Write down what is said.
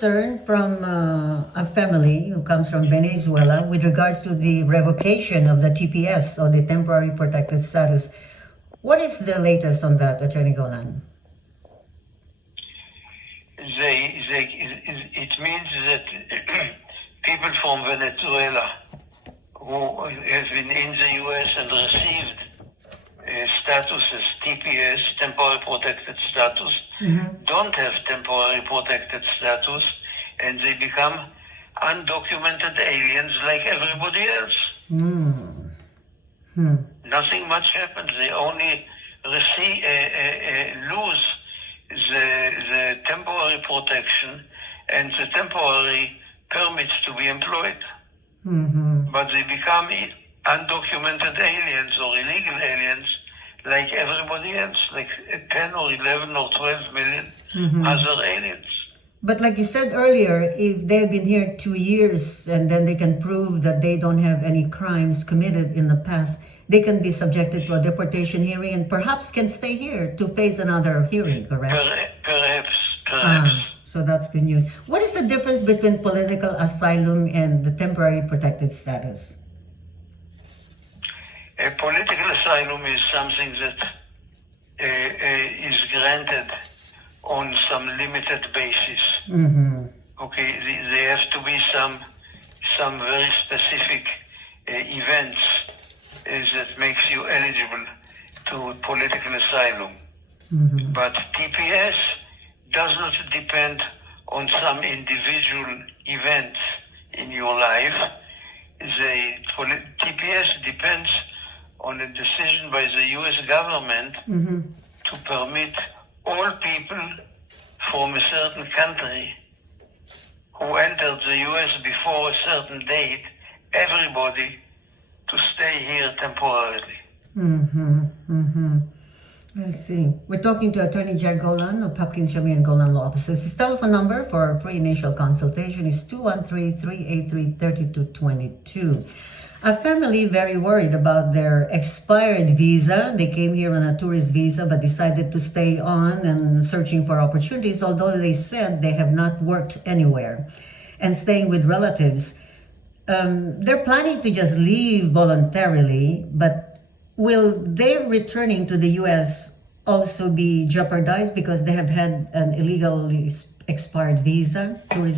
Concern from a family who comes from Venezuela with regards to the revocation of the TPS or the temporary protected status. What is the latest on that, Attorney Golan? It means that people from Venezuela who have been in the U.S. and received status as TPS, temporary protected status, don't have temporary protected status, and they become undocumented aliens like everybody else. Nothing much happens. They only lose the temporary protection and the temporary permits to be employed. But they become undocumented aliens or illegal aliens like everybody else, like 10 or 11 or 12 million other aliens. But like you said earlier, if they've been here 2 years and then they can prove that they don't have any crimes committed in the past, they can be subjected to a deportation hearing and perhaps can stay here to face another hearing, correct? Perhaps. So that's good news. What is the difference between political asylum and the temporary protected status? A political asylum is something that is granted on some limited basis. Okay, there have to be some very specific events that makes you eligible to political asylum. But TPS does not depend on some individual event in your life. TPS depends on a decision by the U.S. government to permit all people from a certain country who entered the U.S. before a certain date, everybody, to stay here temporarily. I see. We're talking to Atty.Jack Golan of Hopkins, Shami and Golan Law Offices. His telephone number for a free initial consultation is 213-383-3222. A family very worried about their expired visa. They came here on a tourist visa but decided to stay on and searching for opportunities, although they said they have not worked anywhere and staying with relatives. They're planning to just leave voluntarily, but will their returning to the U.S. also be jeopardized because they have had an illegally expired visa?